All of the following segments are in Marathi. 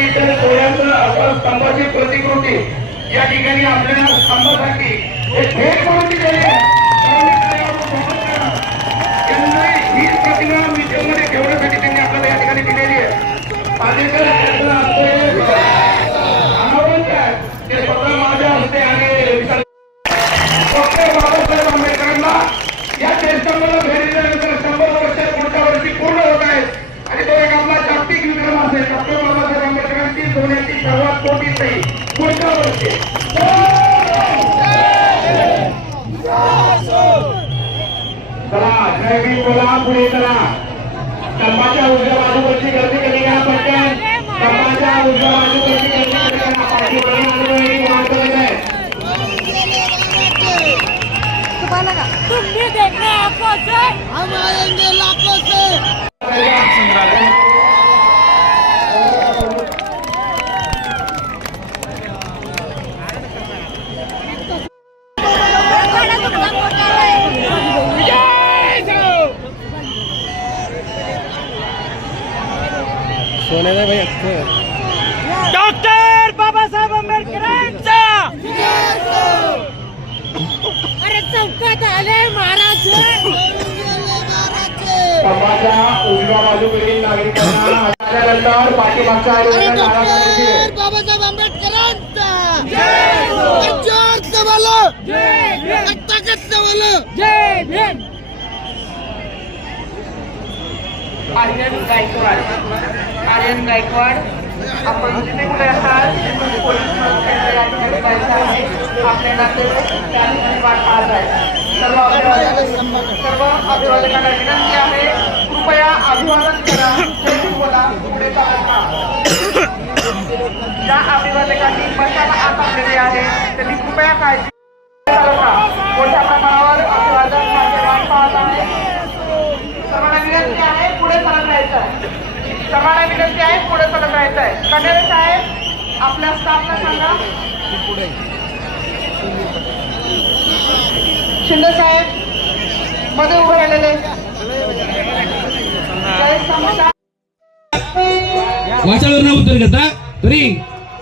इतर सोळ्याचं असं स्तंभाची प्रतिकृती या ठिकाणी आपल्याला स्तंभासाठी हे भेट म्हणून जय बोला पुढे चला. स्तंभाच्या उजव्या बाजूवरची गर्दी कमी करा पटकन स्तंभाच्या उजव्या बाजूवरची गर्दी कमी करा पाठी बघून माणसं आहे तुम्ही देखने आपको से हम आएंगे लाखों से बड़ा दुखदा मोठा है डॉक्टर बाबासाहेब आंबेडकरांचा! अरे चौकात आले महाराज उजव्या बाजूकडील नागरिकांना आल्यानंतर पाठीमागच्या करायची. बाबासाहेब आंबेडकरांचा! जोर बोलो! जय भीम आर्यन गायकवाड. आर्यन गायकवाड आपण जिथे कुठे असाल आहे. वाट पाहत सर्व अभिवादक सर्व अभिवादकांना विनंती आहे कृपया अभिवादन करा. बोला पुढे ज्या अभिवादकांनी बसायला आता आणलेली आहे त्यांनी कृपया काळजी मोठ्या प्रमाणात अभिवादन माझे वाट पाहत आहे सर्वांना विनंती आहे पुढे चालत राहायचं आहे सर्वांना विनंती आहे पुढे चालत राहायचं आहे. कन्हेरे साहेब आपल्या स्टाफला सांगा. शिंदे साहेबमध्ये उभे राहिलेले. जय उत्तर घेता तरी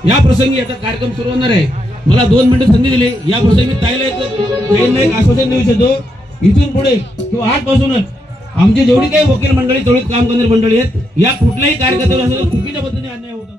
या प्रसंगी आता कार्यक्रम सुरू होणार आहे. मला दोन मिनिटं संधी दिली. या प्रसंगी ताईला एक ताईंना एक आश्वासन देऊ इच्छितो. इथून पुढे किंवा आजपासूनच आमची जेवढी काही वकील मंडळी तेवढी काम करणारी मंडळी आहेत या कुठल्याही कार्यकर्त्यावर चुकीच्या पद्धतीने अन्याय होतात